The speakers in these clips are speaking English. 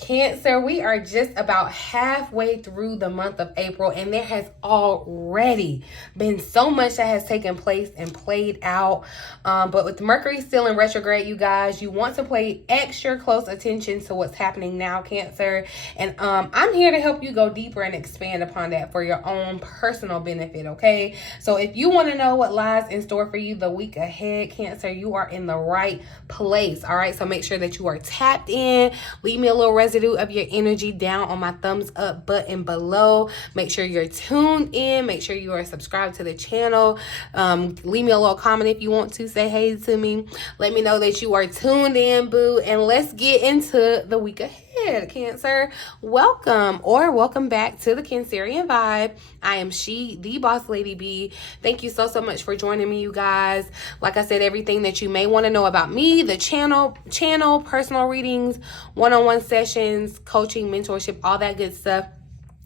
Cancer, we are just about halfway through the month of April, and there has already been so much that has taken place and played out. But with Mercury still in retrograde, you guys, you want to pay extra close attention to what's happening now, Cancer. And I'm here to help you go deeper and expand upon that for your own personal benefit, okay? So if you want to know what lies in store for you the week ahead, Cancer, you are in the right place, all right? So make sure that you are tapped in. Leave me a little residue of your energy down on my thumbs up button below. Make sure you're tuned in. Make sure you are subscribed to the channel. Leave me a little comment if you want to. Say hey to me. Let me know that you are tuned in, boo. And let's get into the week ahead, Cancer. Welcome back to the Cancerian Vibe. I am the boss lady B. Thank you so much for joining me, you guys. Like I said, everything that you may want to know about me, the channel, personal readings, one-on-one sessions, coaching, mentorship, all that good stuff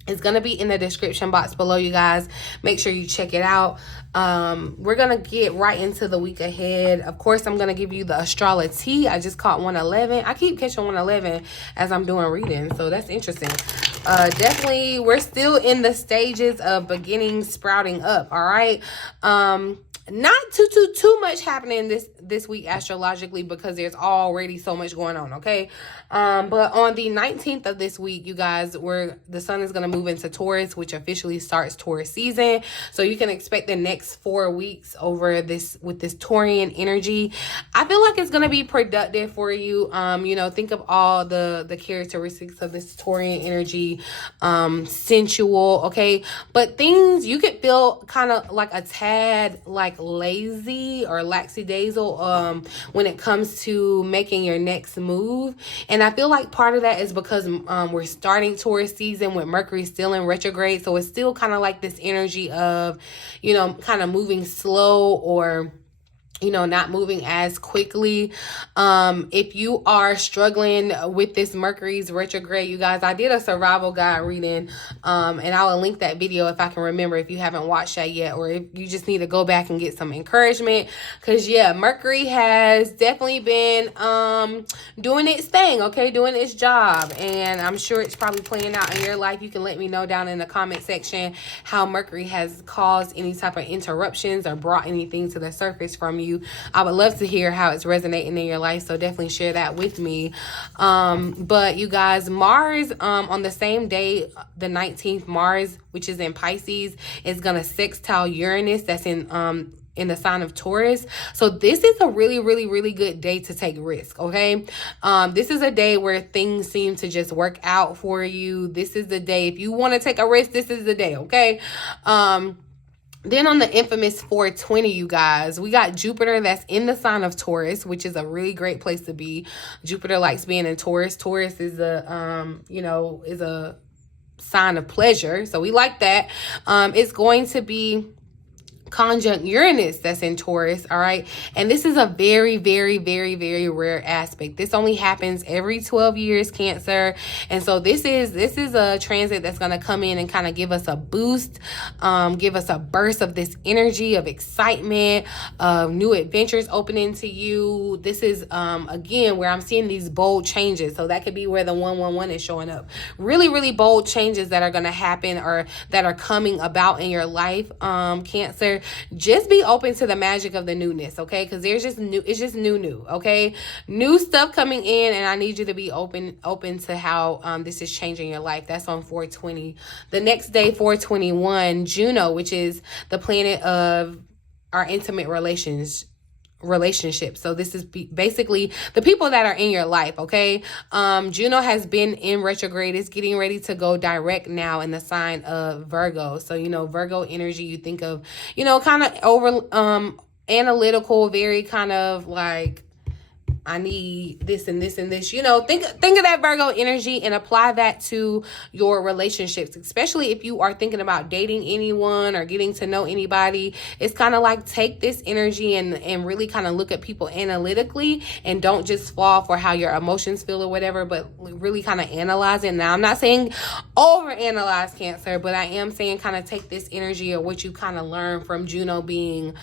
is going to be in the description box below, you guys. Make sure you check it out. We're going to get right into the week ahead. Of course, I'm going to give you the Astrolo-tea. I just caught 111. I keep catching 111 as I'm doing reading, so that's interesting. Definitely, we're still in the stages of beginning sprouting up, all right? Not too much happening this week astrologically because there's already so much going on, okay? But on the 19th of this week, you guys, the sun is going to move into Taurus, which officially starts Taurus season. So you can expect the next 4 weeks with this Taurian energy. I feel like it's going to be productive for you. Think of all the characteristics of this Taurian energy, sensual, okay? But things you could feel kind of like a tad like lazy or lackadaisical when it comes to making your next move. And I feel like part of that is because we're starting Taurus season with Mercury still in retrograde. So it's still kind of like this energy of, kind of moving slow or not moving as quickly. If you are struggling with this Mercury's retrograde, you guys, I did a survival guide reading, and I will link that video if I can remember, if you haven't watched that yet, or if you just need to go back and get some encouragement, because yeah, Mercury has definitely been doing its thing, okay, doing its job, and I'm sure it's probably playing out in your life. You can let me know down in the comment section how Mercury has caused any type of interruptions or brought anything to the surface from you. I would love to hear how it's resonating in your life, so definitely share that with me. But you guys, Mars, on the same day, the 19th, Mars, which is in Pisces, is gonna sextile Uranus, that's in the sign of Taurus. So this is a really good day to take risk, okay? This is a day where things seem to just work out for you. This is the day, if you want to take a risk, this is the day, okay? Then on the infamous 420, you guys, we got Jupiter that's in the sign of Taurus, which is a really great place to be. Jupiter likes being in Taurus. Taurus is a sign of pleasure. So we like that. It's going to be conjunct Uranus that's in Taurus, all right? And this is a very rare aspect. This only happens every 12 years, Cancer. And so this is a transit that's going to come in and kind of give us a boost, give us a burst of this energy of excitement, of new adventures opening to you. This is again where I'm seeing these bold changes. So that could be where the 111 is showing up. Really bold changes that are going to happen or that are coming about in your life, Cancer. Just be open to the magic of the newness, okay? Because it's just new, okay? New stuff coming in, and I need you to be open to how this is changing your life. That's on 420. The next day, 421, Juno, which is the planet of our intimate relationships. So this is basically the people that are in your life, okay? Juno has been in retrograde. It's getting ready to go direct now in the sign of Virgo. So, Virgo energy, you think of, kind of over analytical, very kind of like, I need this and this and this, think of that Virgo energy and apply that to your relationships, especially if you are thinking about dating anyone or getting to know anybody. It's kind of like take this energy and really kind of look at people analytically and don't just fall for how your emotions feel or whatever, but really kind of analyze it. Now, I'm not saying overanalyze, Cancer, but I am saying kind of take this energy or what you kind of learn from Juno being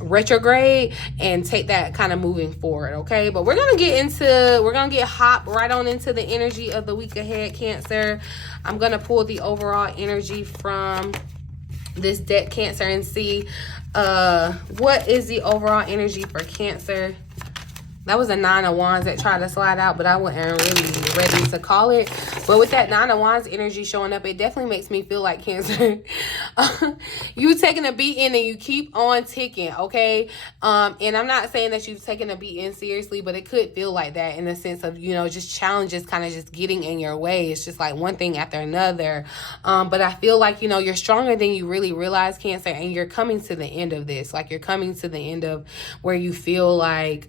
retrograde and take that kind of moving forward, okay? But we're gonna hop right on into the energy of the week ahead, Cancer. I'm gonna pull the overall energy from this deck, Cancer, and see what is the overall energy for Cancer. That was a 9 of Wands that tried to slide out, but I wasn't really ready to call it. But with that 9 of Wands energy showing up, it definitely makes me feel like, Cancer, you taking a beating and you keep on ticking, okay? And I'm not saying that you've taken a beating seriously, but it could feel like that in the sense of, you know, just challenges kind of just getting in your way. It's just like one thing after another. But I feel like, you know, you're stronger than you really realize, Cancer, and you're coming to the end of this. Like, you're coming to the end of where you feel like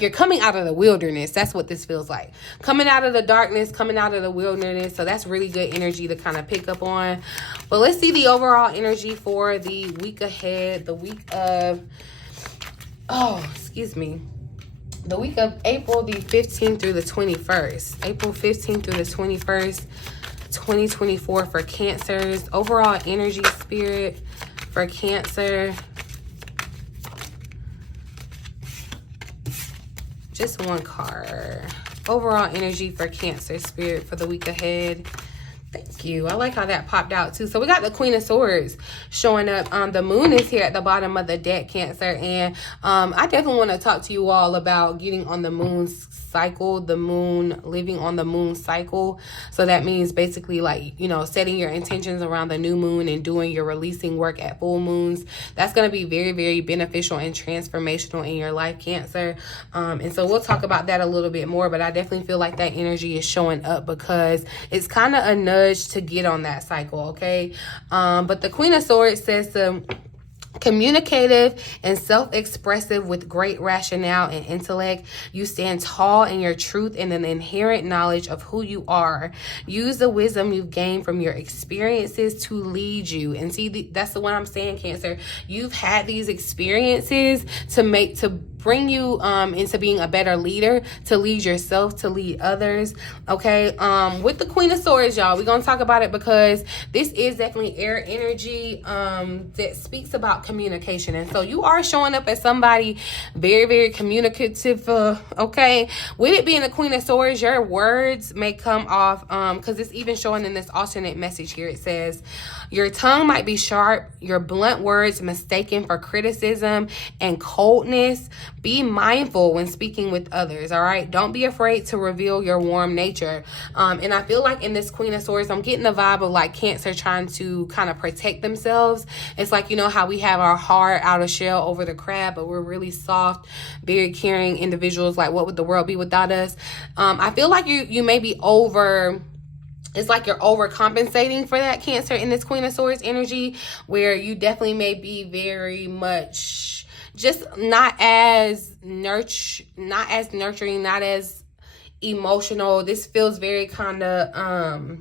you're coming out of the wilderness. That's what this feels like. Coming out of the darkness, coming out of the wilderness. So that's really good energy to kind of pick up on. But let's see the overall energy for the week ahead. The week of, the week of April the 15th through the 21st. April 15th through the 21st, 2024 for Cancers. Overall energy, Spirit, for Cancer. Just one card. Overall energy for Cancer, Spirit, for the week ahead. Thank you. I like how that popped out too. So we got the Queen of Swords showing up. The moon is here at the bottom of the deck, Cancer. And I definitely want to talk to you all about getting on the moon's cycle, living on the moon cycle. So that means basically, like, you know, setting your intentions around the new moon and doing your releasing work at full moons. That's going to be very, very beneficial and transformational in your life, Cancer. And so we'll talk about that a little bit more, but I definitely feel like that energy is showing up because it's kind of a nudge to get on that cycle, okay? But the Queen of Swords says communicative and self-expressive with great rationale and intellect. You stand tall in your truth and an inherent knowledge of who you are. Use the wisdom you've gained from your experiences to lead you. And see, that's the one I'm saying, Cancer. You've had these experiences to bring you into being a better leader, to lead yourself, to lead others, okay? With the Queen of Swords, y'all, we're gonna talk about it because this is definitely air energy that speaks about communication. And so you are showing up as somebody very, very communicative, okay? With it being the Queen of Swords, your words may come off, because it's even showing in this alternate message here. It says, your tongue might be sharp, your blunt words mistaken for criticism and coldness. Be mindful when speaking with others, all right? Don't be afraid to reveal your warm nature. And I feel like in this Queen of Swords, I'm getting the vibe of like Cancer trying to kind of protect themselves. It's like, you know how we have our hard outer shell over the crab, but we're really soft, very caring individuals. Like, what would the world be without us? I feel like you may be it's like you're overcompensating for that, Cancer, in this Queen of Swords energy, where you definitely may be very much just not as nurturing, not as emotional. This feels very kind of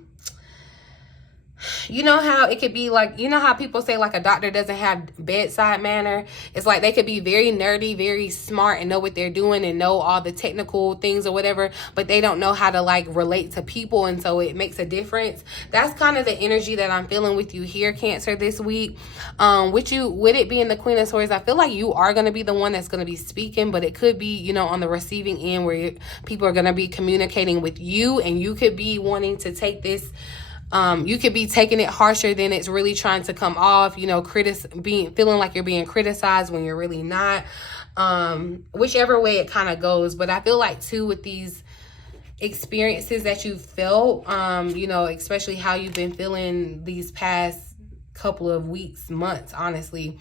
you know how it could be like, you know how people say like a doctor doesn't have bedside manner? It's like they could be very nerdy, very smart and know what they're doing and know all the technical things or whatever, but they don't know how to like relate to people, and so it makes a difference. That's kind of the energy that I'm feeling with you here, Cancer, this week. With it being the Queen of Swords, I feel like you are going to be the one that's going to be speaking, but it could be, you know, on the receiving end where people are going to be communicating with you, and you could be wanting to take this you could be taking it harsher than it's really trying to come off, you know, feeling like you're being criticized when you're really not, whichever way it kind of goes. But I feel like too, with these experiences that you felt, you know, especially how you've been feeling these past couple of weeks, months, honestly,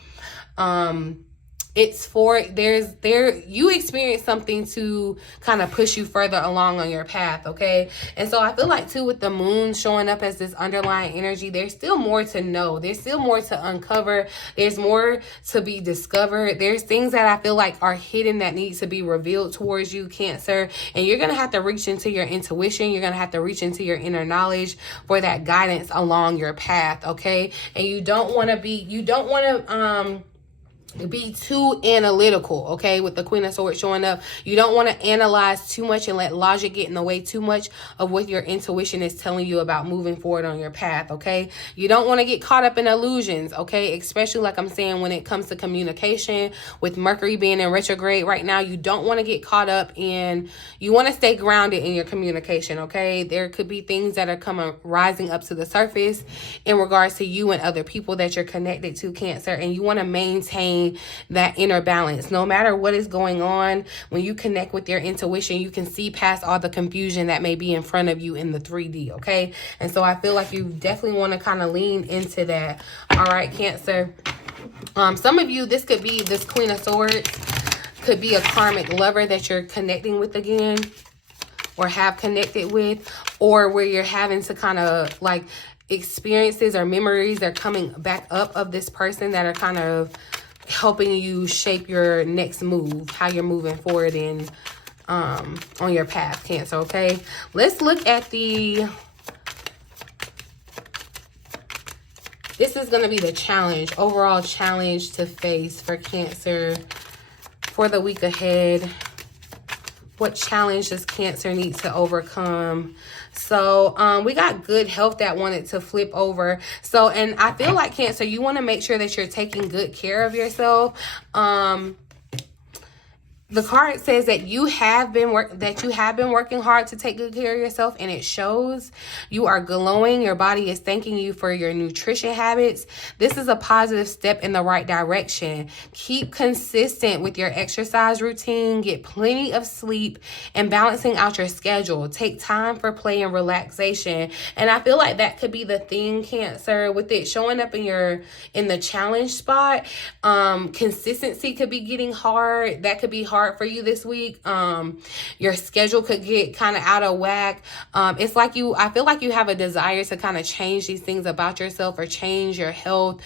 it's for you experience something to kind of push you further along on your path, okay? And so I feel like too, with the moon showing up as this underlying energy, there's still more to know. There's still more to uncover. There's more to be discovered. There's things that I feel like are hidden that need to be revealed towards you, Cancer. And you're going to have to reach into your intuition. You're going to have to reach into your inner knowledge for that guidance along your path, okay? And you don't want to be too analytical, okay? With the Queen of Swords showing up, you don't want to analyze too much and let logic get in the way too much of what your intuition is telling you about moving forward on your path, okay? You don't want to get caught up in illusions, okay? Especially like I'm saying when it comes to communication, with Mercury being in retrograde right now, you don't want to get caught up in, you want to stay grounded in your communication, okay? There could be things that are rising up to the surface in regards to you and other people that you're connected to, Cancer, and you want to maintain that inner balance. No matter what is going on, when you connect with your intuition, you can see past all the confusion that may be in front of you in the 3D, okay? And so I feel like you definitely want to kind of lean into that. All right, Cancer. Some of you, this could be this Queen of Swords, could be a karmic lover that you're connecting with again, or have connected with, or where you're having to kind of like experiences or memories are coming back up of this person that are kind of helping you shape your next move, how you're moving forward in on your path, Cancer, okay? Let's look at this is going to be the challenge, overall challenge to face for Cancer for the week ahead. What challenge does Cancer need to overcome? So we got good health that wanted to flip over. So, and I feel like Cancer, you want to make sure that you're taking good care of yourself. The card says that you have been working hard to take good care of yourself, and it shows. You are glowing. Your body is thanking you for your nutrition habits. This is a positive step in the right direction. Keep consistent with your exercise routine. Get plenty of sleep and balancing out your schedule. Take time for play and relaxation. And I feel like that could be the thing, Cancer, with it showing up in the challenge spot. Consistency could be getting hard. That could be hard for you this week. Your schedule could get kind of out of whack. It's like I feel like you have a desire to kind of change these things about yourself, or change your health,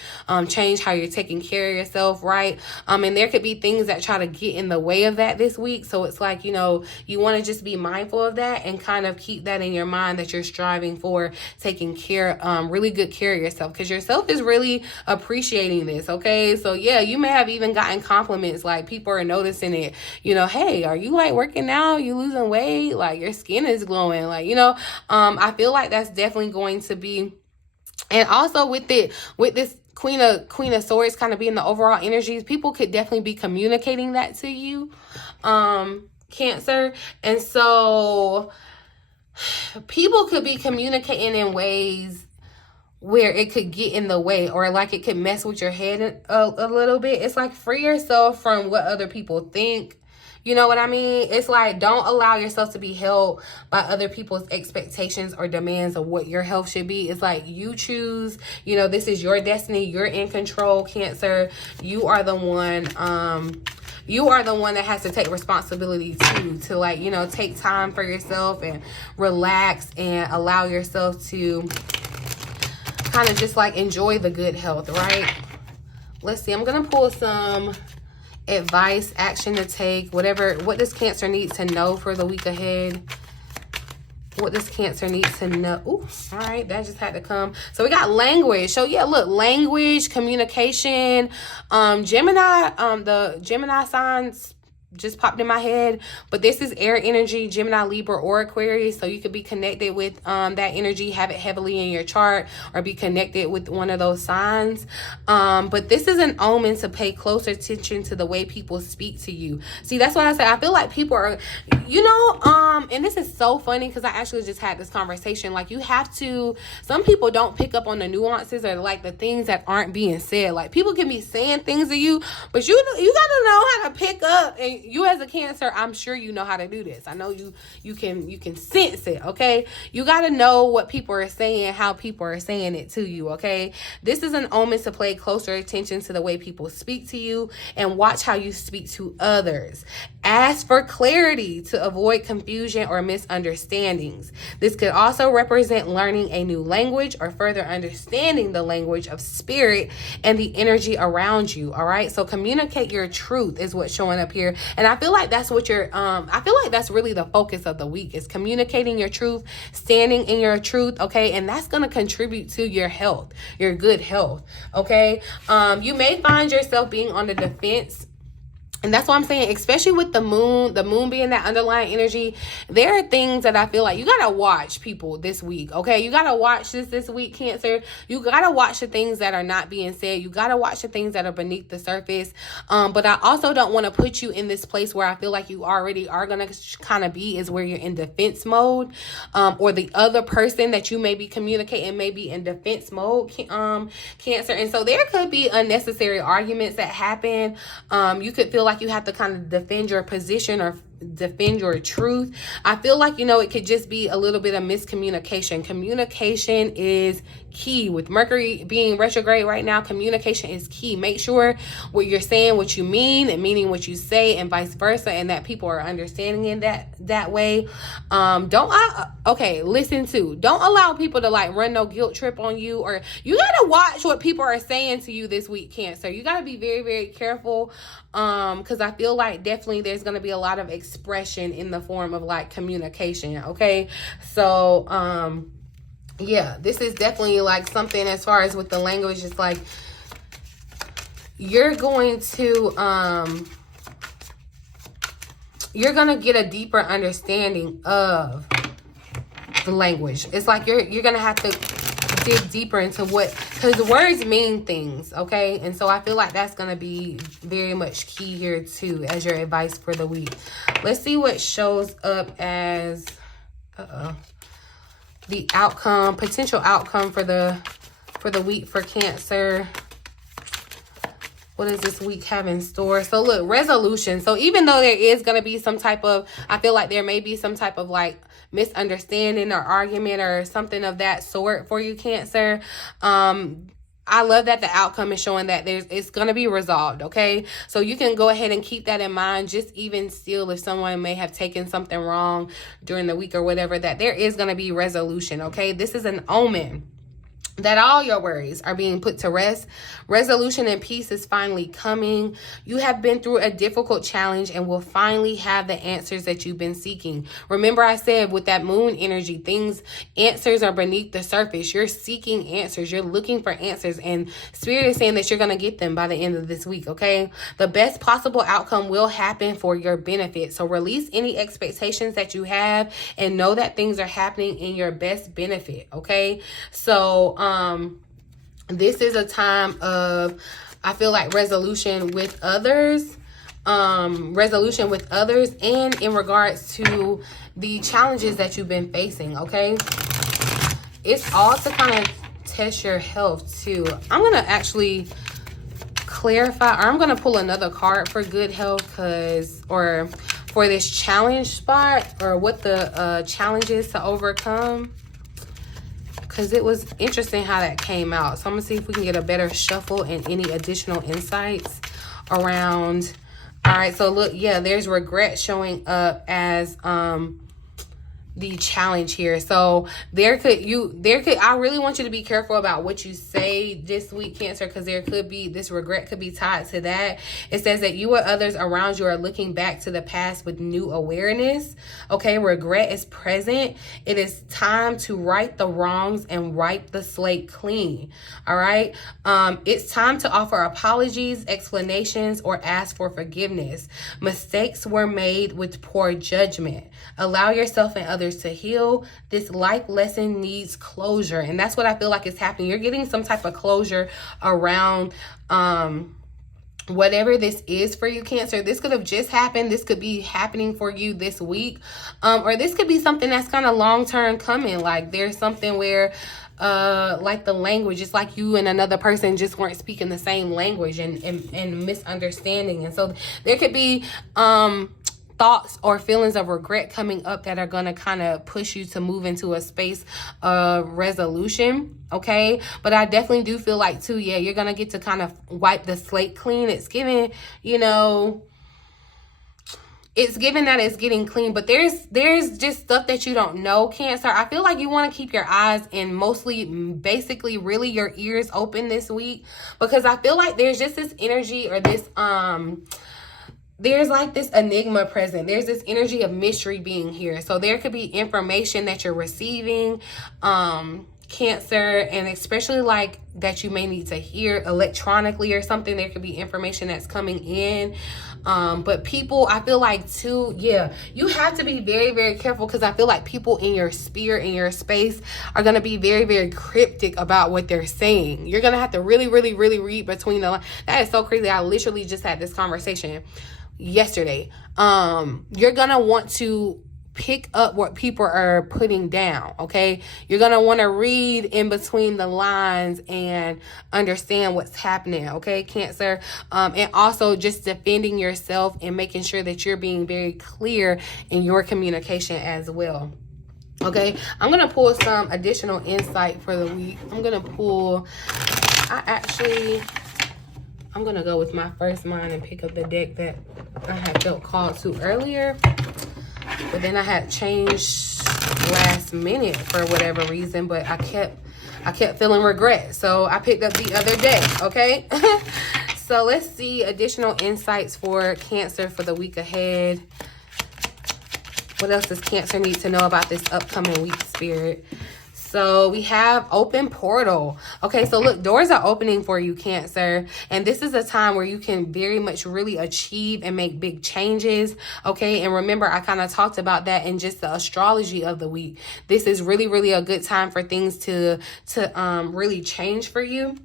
change how you're taking care of yourself, right? And there could be things that try to get in the way of that this week. So it's like, you know, you want to just be mindful of that and kind of keep that in your mind, that you're striving for taking care, really good care of yourself, because yourself is really appreciating this, okay? So yeah, you may have even gotten compliments, like people are noticing it. You know, hey, are you like working out? You losing weight? Like your skin is glowing. Like, you know, I feel like that's definitely going to be, and also with this Queen of Swords kind of being the overall energies, people could definitely be communicating that to you, Cancer. And so people could be communicating in ways where it could get in the way, or like it could mess with your head a little bit. It's like, free yourself from what other people think. You know what I mean? It's like, don't allow yourself to be held by other people's expectations or demands of what your health should be. It's like, you choose, you know, this is your destiny. You're in control, Cancer. You are the one, that has to take responsibility to like, you know, take time for yourself and relax and allow yourself to kind of just like enjoy the good health, right? Let's see. I'm going to pull some advice, action to take, what does Cancer need to know for the week ahead? What does Cancer need to know? Ooh, all right, that just had to come. So we got language. So yeah, look, language, communication, Gemini, the Gemini signs just popped in my head, but this is air energy, Gemini, Libra, or Aquarius. So you could be connected with that energy, have it heavily in your chart, or be connected with one of those signs. But this is an omen to pay close attention to the way people speak to you. See, that's what I say. I feel like people are, you know, and this is so funny because I actually just had this conversation. Like, you have to, some people don't pick up on the nuances or like the things that aren't being said. Like, people can be saying things to you, but you gotta know how to pick up. And you as a Cancer, I'm sure you know how to do this. I know you can sense it, okay? You got to know what people are saying, how people are saying it to you, okay? This is an omen to pay closer attention to the way people speak to you and watch how you speak to others. Ask for clarity to avoid confusion or misunderstandings. This could also represent learning a new language or further understanding the language of spirit and the energy around you, all right? So communicate your truth is what's showing up here. And I feel like that's what you're, I feel like that's really the focus of the week, is communicating your truth, standing in your truth, okay? And that's going to contribute to your health, your good health, okay? You may find yourself being on the defense. And that's what I'm saying, especially with the moon being that underlying energy. There are things that I feel like you got to watch, people, this week, okay? You got to watch this week, Cancer. You got to watch the things that are not being said. You got to watch the things that are beneath the surface. But I also don't want to put you in this place where I feel like you already are going to kind of be, is where you're in defense mode. Or the other person that you may be communicating may be in defense mode, Cancer. And so there could be unnecessary arguments that happen. You could feel like you have to kind of defend your position or defend your truth. I feel like, you know, it could just be a little bit of miscommunication. Communication is key. With Mercury being retrograde right now, communication is key. Make sure what you're saying, what you mean, and meaning what you say, and vice versa, and that people are understanding in that way. Don't allow people to like run no guilt trip on you, or you gotta watch what people are saying to you this week, Cancer. You gotta be very, very careful, because I feel like definitely there's gonna be a lot of expression in the form of like communication, okay? So yeah, this is definitely like something as far as with the language. It's like you're going to get a deeper understanding of the language. It's like you're gonna have to dig deeper into what, because the words mean things, okay? And so I feel like that's gonna be very much key here too as your advice for the week. Let's see what shows up as the outcome, potential outcome for the week for Cancer. What does this week have in store? So look, resolution. So even though there is going to be some type of, I feel like there may be some type of like misunderstanding or argument or something of that sort for you, Cancer. I love that the outcome is showing that it's going to be resolved, okay? So you can go ahead and keep that in mind. Just even still, if someone may have taken something wrong during the week or whatever, that there is going to be resolution, okay? This is an omen that all your worries are being put to rest. Resolution and peace is finally coming. You have been through a difficult challenge and will finally have the answers that you've been seeking. Remember I said with that moon energy, answers are beneath the surface. You're seeking answers. You're looking for answers, and Spirit is saying that you're going to get them by the end of this week, okay? The best possible outcome will happen for your benefit. So release any expectations that you have and know that things are happening in your best benefit, okay? So, this is a time of, I feel like, resolution with others, and in regards to the challenges that you've been facing, okay? It's all to kind of test your health too. I'm going to actually clarify, or I'm going to pull another card for good health, or for this challenge spot, or what the challenge is to overcome. Because it was interesting how that came out. So I'm going to see if we can get a better shuffle and any additional insights around. All right, so look, yeah, there's regret showing up as the challenge here. So I really want you to be careful about what you say this week, Cancer, because this regret could be tied to that. It says that you or others around you are looking back to the past with new awareness. Okay, regret is present. It is time to right the wrongs and wipe the slate clean. All right, it's time to offer apologies, explanations, or ask for forgiveness. Mistakes were made with poor judgment. Allow yourself and others to heal. This life lesson needs closure, and that's what I feel like is happening. You're getting some type of closure around whatever this is for you, Cancer. This could have just happened. This could be happening for you this week, or this could be something that's kind of long-term coming. Like there's something where like the language, it's like you and another person just weren't speaking the same language, and misunderstanding. And so there could be thoughts or feelings of regret coming up that are going to kind of push you to move into a space of resolution, okay? But I definitely do feel like too, yeah, you're going to get to kind of wipe the slate clean. It's given, it's given that it's getting clean, but there's just stuff that you don't know, Cancer. I feel like you want to keep your eyes and basically really your ears open this week, because I feel like there's just this energy or this there's like this enigma present. There's this energy of mystery being here. So there could be information that you're receiving, Cancer, and especially like that you may need to hear electronically or something. There could be information that's coming in. But people, I feel like too, yeah, you have to be very, very careful, because I feel like people in your sphere, in your space, are going to be very, very cryptic about what they're saying. You're going to have to really, really, really read between the lines. That is so crazy. I literally just had this conversation yesterday. You're going to want to pick up what people are putting down, okay? You're going to want to read in between the lines and understand what's happening, okay, Cancer? And also just defending yourself and making sure that you're being very clear in your communication as well. Okay, I'm going to pull some additional insight for the week. I'm going to pull, I'm going to go with my first mind and pick up the deck that I had felt called to earlier. But then I had changed last minute for whatever reason, but I kept feeling regret. So I picked up the other deck, okay? So let's see additional insights for Cancer for the week ahead. What else does Cancer need to know about this upcoming week, Spirit? So we have open portal. Okay, so look, doors are opening for you, Cancer. And this is a time where you can very much really achieve and make big changes. Okay, and remember, I kind of talked about that in just the astrology of the week. This is really, really a good time for things to really change for you.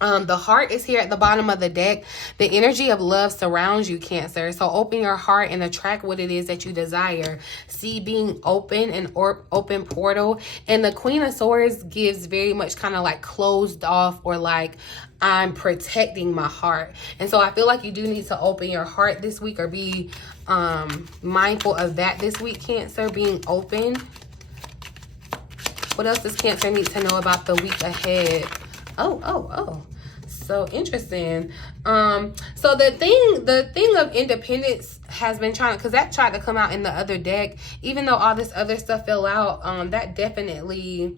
The heart is here at the bottom of the deck. The energy of love surrounds you, Cancer. So open your heart and attract what it is that you desire. See being open and open portal. And the Queen of Swords gives very much kind of like closed off, or like I'm protecting my heart. And so I feel like you do need to open your heart this week, or be mindful of that this week, Cancer, being open. What else does Cancer need to know about the week ahead? Oh. So interesting. So the thing of independence has been trying to, because that tried to come out in the other deck, even though all this other stuff fell out. That definitely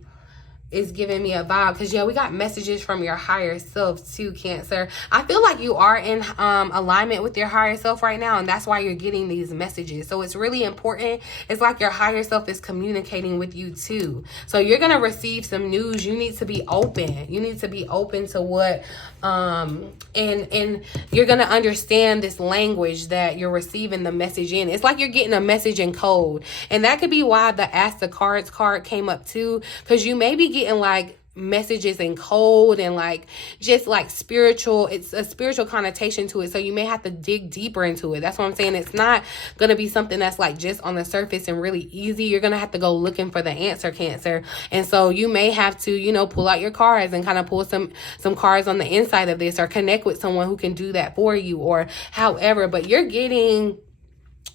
is giving me a vibe, because yeah, we got messages from your higher self too, Cancer. I feel like you are in alignment with your higher self right now, and that's why you're getting these messages. So it's really important. It's like your higher self is communicating with you too. So you're gonna receive some news. You need to be open. You need to be open to what and you're gonna understand this language that you're receiving the message in. It's like you're getting a message in code, and that could be why the Ask the Cards card came up too, because you may be getting like messages in code and like just like spiritual. It's a spiritual connotation to it, so you may have to dig deeper into it. That's what I'm saying. It's not gonna be something that's like just on the surface and really easy. You're gonna have to go looking for the answer, Cancer. And so you may have to, you know, pull out your cards and kind of pull some cards on the inside of this, or connect with someone who can do that for you, or however. But you're getting,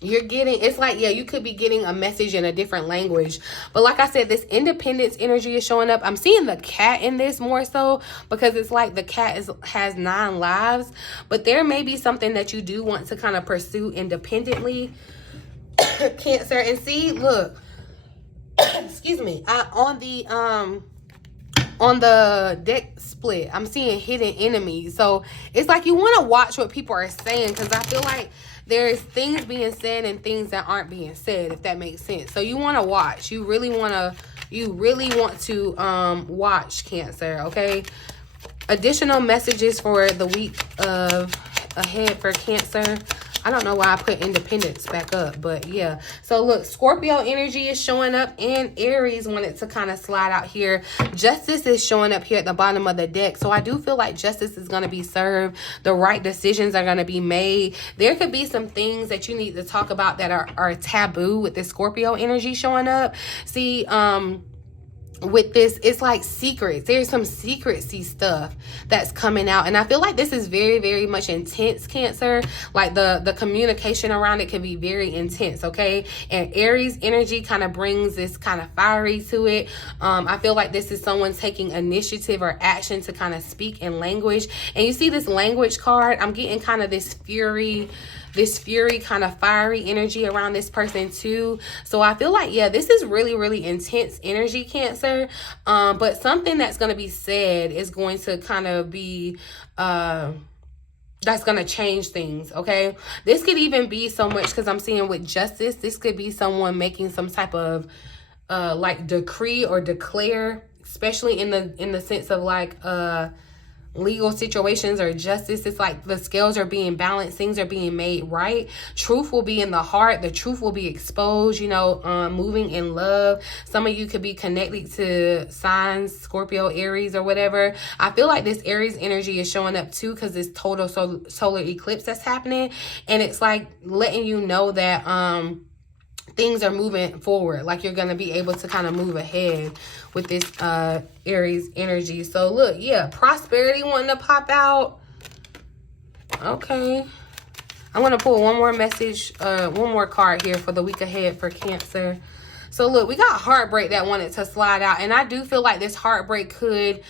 it's like, yeah, you could be getting a message in a different language. But like I said, this independence energy is showing up. I'm seeing the cat in this more so, because it's like the cat has 9 lives. But there may be something that you do want to kind of pursue independently, Cancer. And see, look, excuse me, on the deck split, I'm seeing hidden enemies. So it's like you want to watch what people are saying, because I feel like there's things being said and things that aren't being said, if that makes sense. So you want to watch. You really want to watch, Cancer, okay? Additional messages for the week ahead for Cancer. I don't know why I put independence back up, but yeah. So look, Scorpio energy is showing up, and Aries wanted to kind of slide out here. Justice is showing up here at the bottom of the deck. So I do feel like justice is going to be served. The right decisions are going to be made. There could be some things that you need to talk about that are taboo with the Scorpio energy showing up. See, with this, it's like secrets. There's some secrecy stuff that's coming out, and I feel like this is very, very much intense, Cancer. Like the communication around it can be very intense, okay? And Aries energy kind of brings this kind of fiery to it. I feel like this is someone taking initiative or action to kind of speak in language. And you see this language card, I'm getting kind of this fury kind of fiery energy around this person too. So I feel like, yeah, this is really, really intense energy, Cancer. But something that's going to be said is going to kind of be that's going to change things, okay? This could even be so much, because I'm seeing with justice, this could be someone making some type of like decree or declare, especially in the sense of like legal situations or justice. It's like the scales are being balanced, things are being made right. Truth will be in the heart, the truth will be exposed, you know, moving in love. Some of you could be connected to signs, Scorpio, Aries, or whatever. I feel like this Aries energy is showing up too, because this total solar eclipse that's happening, and it's like letting you know that things are moving forward, like you're gonna be able to kind of move ahead with this Aries energy. So look, yeah, prosperity wanting to pop out. Okay, I'm gonna pull one more message, one more card here for the week ahead for Cancer. So look, we got heartbreak that wanted to slide out, and I do feel like this heartbreak could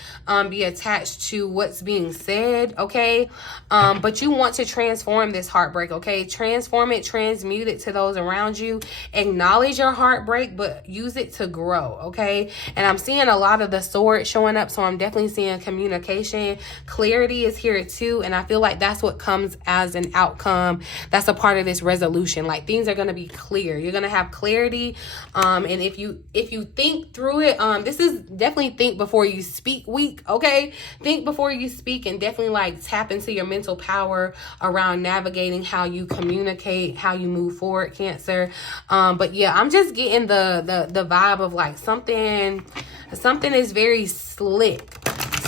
be attached to what's being said, okay? But you want to transform this heartbreak, okay? Transform it, transmute it to those around you. Acknowledge your heartbreak, but use it to grow, okay? And I'm seeing a lot of the sword showing up, so I'm definitely seeing communication. Clarity is here too, and I feel like that's what comes as an outcome. That's a part of this resolution. Like, things are going to be clear. You're going to have clarity. And if you think through it, this is definitely think before you speak week, okay? Think before you speak, and definitely like tap into your mental power around navigating how you communicate, how you move forward, Cancer. But yeah, I'm just getting the vibe of like something is very slick.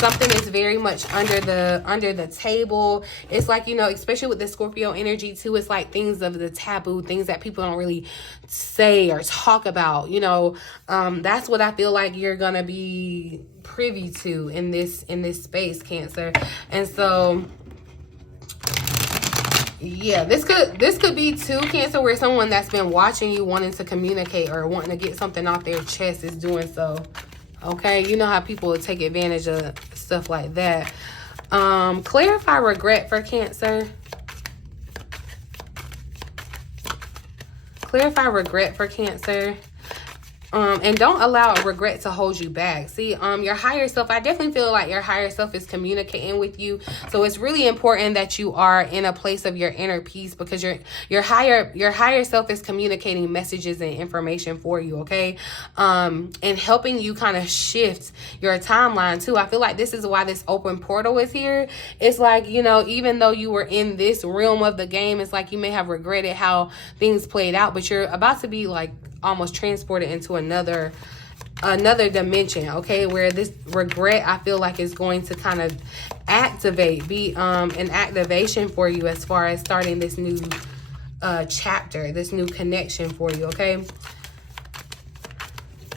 Something is very much under the table. It's like, you know, especially with the Scorpio energy too, it's like things of the taboo, things that people don't really say or talk about, you know. That's what I feel like you're gonna be privy to in this space, Cancer. And so yeah, this could be too, Cancer, where someone that's been watching you wanting to communicate or wanting to get something off their chest is doing so. Okay, you know how people will take advantage of stuff like that. Clarify regret for Cancer. Clarify regret for Cancer. And don't allow regret to hold you back. See, your higher self, I definitely feel like your higher self is communicating with you. So it's really important that you are in a place of your inner peace, because your higher self is communicating messages and information for you, okay? And helping you kind of shift your timeline too. I feel like this is why this open portal is here. It's like, you know, even though you were in this realm of the game, it's like you may have regretted how things played out, but you're about to be like almost transported into another dimension, okay, where this regret, I feel like, is going to kind of be an activation for you as far as starting this new chapter, this new connection for you, okay?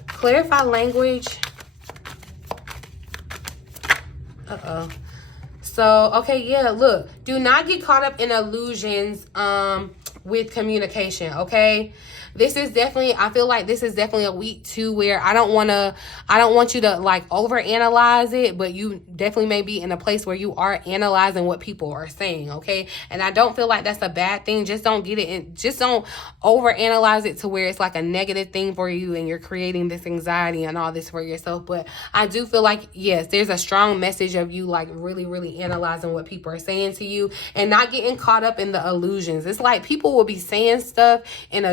Clarify language. So, okay, yeah, look, do not get caught up in illusions with communication, okay? This is definitely, I feel like this is definitely a week too where I don't want you to like overanalyze it, but you definitely may be in a place where you are analyzing what people are saying, okay? And I don't feel like that's a bad thing. Just don't get it in, just don't overanalyze it to where it's like a negative thing for you and you're creating this anxiety and all this for yourself. But I do feel like, yes, there's a strong message of you like really, really analyzing what people are saying to you and not getting caught up in the illusions. It's like people will be saying stuff and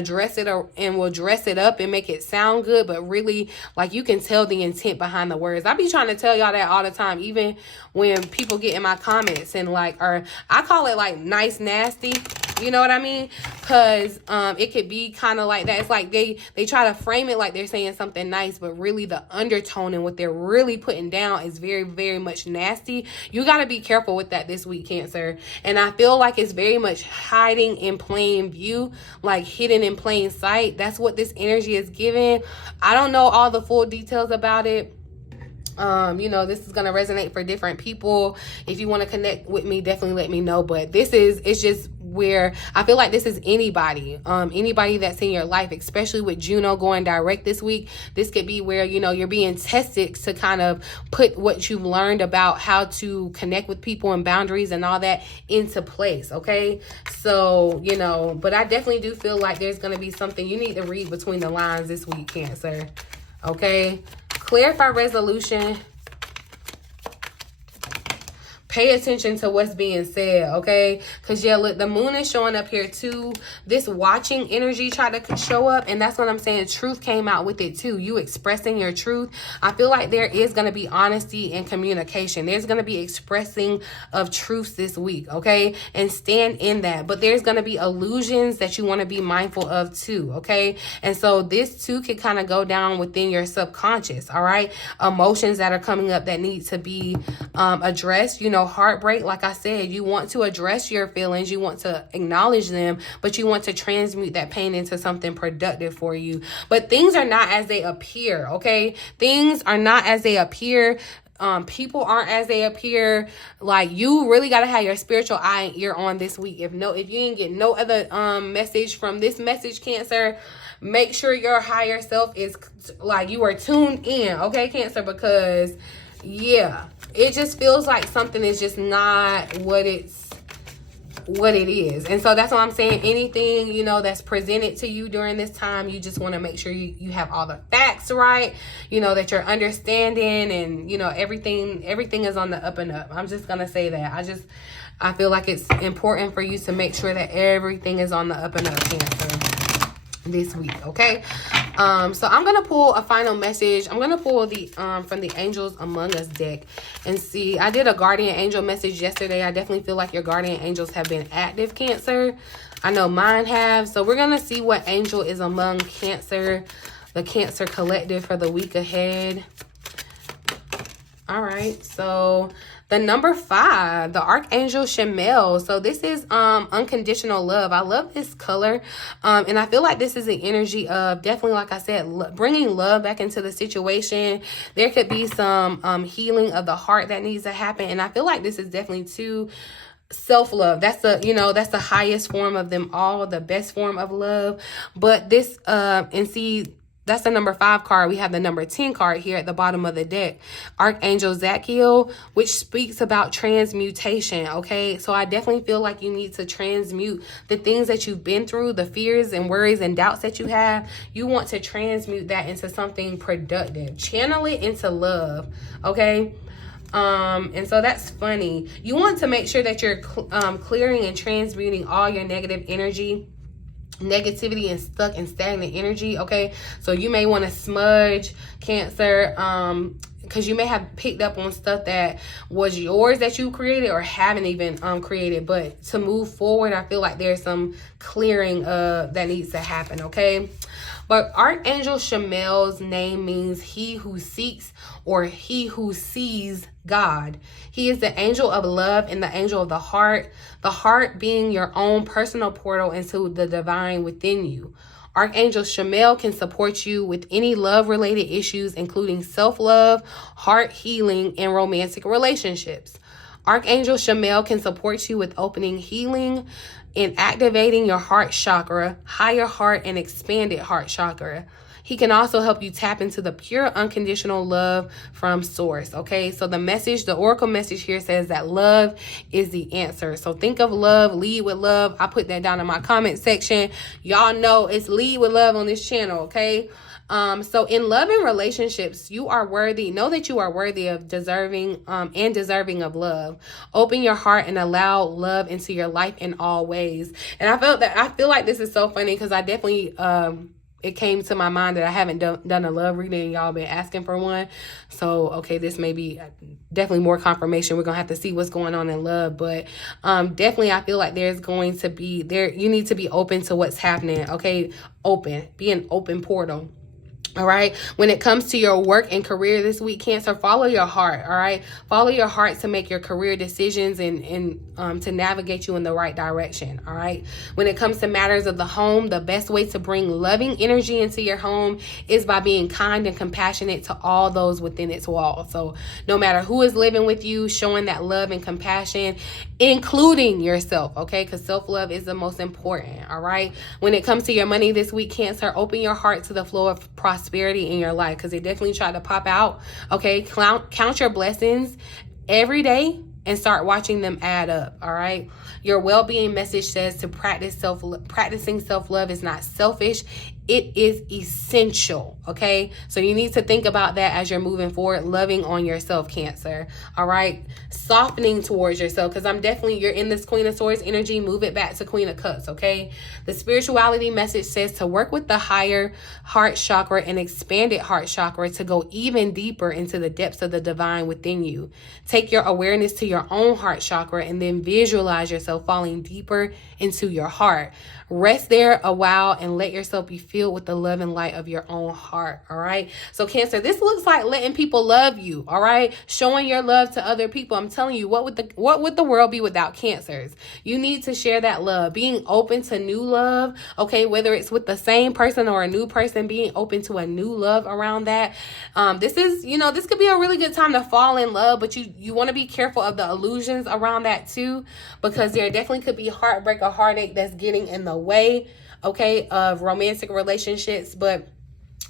will dress it up and make it sound good, but really, like, you can tell the intent behind the words. I be trying to tell y'all that all the time, even when people get in my comments and like, or I call it like nice nasty, you know what I mean? Because it could be kind of like that. It's like they try to frame it like they're saying something nice, but really the undertone and what they're really putting down is very, very much nasty. You got to be careful with that this week, Cancer. And I feel like it's very much hiding in plain view, like hidden in plain sight. That's what this energy is giving. I don't know all the full details about it. You know, this is going to resonate for different people. If you want to connect with me, definitely let me know. But it's just where I feel like this is anybody that's in your life, especially with Juno going direct this week. This could be where, you know, you're being tested to kind of put what you've learned about how to connect with people and boundaries and all that into place. Okay. So, you know, but I definitely do feel like there's going to be something you need to read between the lines this week, Cancer. Okay. Clarify resolution. Pay attention to what's being said, okay? Because, yeah, look, the moon is showing up here, too. This watching energy tried to show up, and that's what I'm saying. Truth came out with it, too. You expressing your truth. I feel like there is going to be honesty and communication. There's going to be expressing of truths this week, okay? And stand in that. But there's going to be illusions that you want to be mindful of, too, okay? And so this, too, can kind of go down within your subconscious, all right? Emotions that are coming up that need to be addressed, you know, heartbreak. Like I said, you want to address your feelings, you want to acknowledge them, but you want to transmute that pain into something productive for you. But things are not as they appear, okay? Things are not as they appear. People aren't as they appear. Like, you really got to have your spiritual eye and ear on this week. If you didn't get no other message from this message, Cancer, make sure your higher self is, like, you are tuned in, okay, Cancer? Because, yeah, it just feels like something is just not what it is. And so that's what I'm saying. Anything, you know, that's presented to you during this time, you just want to make sure you have all the facts right, you know, that you're understanding, and, you know, everything is on the up and up. I'm just gonna say that. I feel like it's important for you to make sure that everything is on the up and up, Cancer, this week, okay? So I'm gonna pull a final message. I'm gonna pull the from the Angels Among Us deck and see. I did a guardian angel message yesterday. I definitely feel like your guardian angels have been active, Cancer. I know mine have. So we're gonna see what angel is among Cancer, the Cancer collective, for the week ahead. All right, so the number 5, the Archangel 𝘾𝙬. So this is unconditional love. I love this color. And I feel like this is the energy of, definitely, like I said, bringing love back into the situation. There could be some healing of the heart that needs to happen. And I feel like this is definitely too self-love. That's the, you know, that's the highest form of them all, the best form of love. But this, and see, that's the number 5 card. We have the number 10 card here at the bottom of the deck. Archangel Zadkiel, which speaks about transmutation, okay? So I definitely feel like you need to transmute the things that you've been through, the fears and worries and doubts that you have. You want to transmute that into something productive. Channel it into love, okay? And so that's funny. You want to make sure that you're clearing and transmuting all your negative negativity and stuck and stagnant energy, okay? So you may want to smudge, Cancer, because you may have picked up on stuff that was yours that you created or haven't even created. But to move forward, I feel like there's some clearing that needs to happen, okay? But Archangel 𝘾𝙬's name means he who seeks or he who sees God. He is the angel of love and the angel of the heart being your own personal portal into the divine within you. Archangel 𝘾𝙬 can support you with any love-related issues, including self-love, heart healing, and romantic relationships. Archangel 𝘾𝙬 can support you with opening, healing, and activating your heart chakra, higher heart, and expanded heart chakra. He can also help you tap into the pure unconditional love from source, okay? So the message, the oracle message here says that love is the answer. So think of love, lead with love. I put that down in my comment section. Y'all know it's lead with love on this channel, okay? So in love and relationships, you are worthy. Know that you are worthy of deserving of love. Open your heart and allow love into your life in all ways. And I feel like this is so funny because I definitely, it came to my mind that I haven't done a love reading and y'all been asking for one. So, okay, this may be definitely more confirmation. We're going to have to see what's going on in love. But definitely I feel like there's going to be, you need to be open to what's happening, okay? Be an open portal. All right. When it comes to your work and career this week, Cancer, follow your heart. All right. Follow your heart to make your career decisions and to navigate you in the right direction. All right. When it comes to matters of the home, the best way to bring loving energy into your home is by being kind and compassionate to all those within its walls. So no matter who is living with you, showing that love and compassion, including yourself. Okay. Because self-love is the most important. All right. When it comes to your money this week, Cancer, open your heart to the flow of prosperity in your life, because it definitely tried to pop out. Okay, count your blessings every day and start watching them add up. All right, your well-being message says to practicing self-love is not selfish, it is essential, okay? So you need to think about that as you're moving forward, loving on yourself, Cancer, all right? Softening towards yourself, because you're in this Queen of Swords energy. Move it back to Queen of Cups, okay? The spirituality message says to work with the higher heart chakra and expanded heart chakra to go even deeper into the depths of the divine within you. Take your awareness to your own heart chakra and then visualize yourself falling deeper into your heart. Rest there a while and let yourself be filled with the love and light of your own heart, all right? So Cancer, this looks like letting people love you, all right? Showing your love to other people. I'm telling you, what would the world be without Cancers? You need to share that love. Being open to new love, okay? Whether it's with the same person or a new person, being open to a new love around that. This could be a really good time to fall in love, but you want to be careful of the illusions around that too, because there definitely could be heartbreak or heartache that's getting in the way, okay, of romantic relationships. But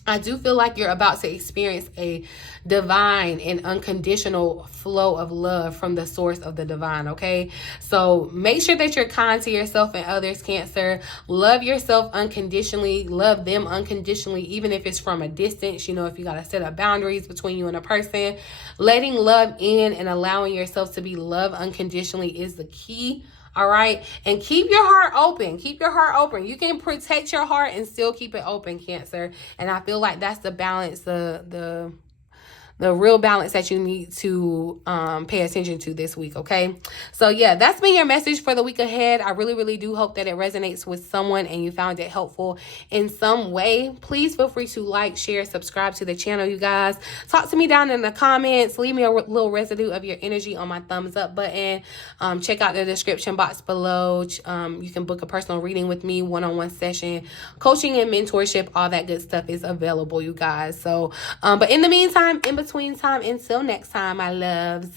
I do feel like you're about to experience a divine and unconditional flow of love from the source of the divine, okay? So make sure that you're kind to yourself and others, Cancer. Love yourself unconditionally. Love them unconditionally, even if it's from a distance. You know, if you got to set up boundaries between you and a person, letting love in and allowing yourself to be loved unconditionally is the key. All right. And keep your heart open. Keep your heart open. You can protect your heart and still keep it open, Cancer. And I feel like that's the balance, the real balance that you need to pay attention to this week, okay? So yeah, that's been your message for the week ahead. I really, really do hope that it resonates with someone and you found it helpful in some way. Please feel free to like, share, subscribe to the channel, you guys. Talk to me down in the comments. Leave me a little residue of your energy on my thumbs up button. Check out the description box below. You can book a personal reading with me, one-on-one session, coaching and mentorship. All that good stuff is available, you guys. So, but in the meantime, in between time, until next time, my loves.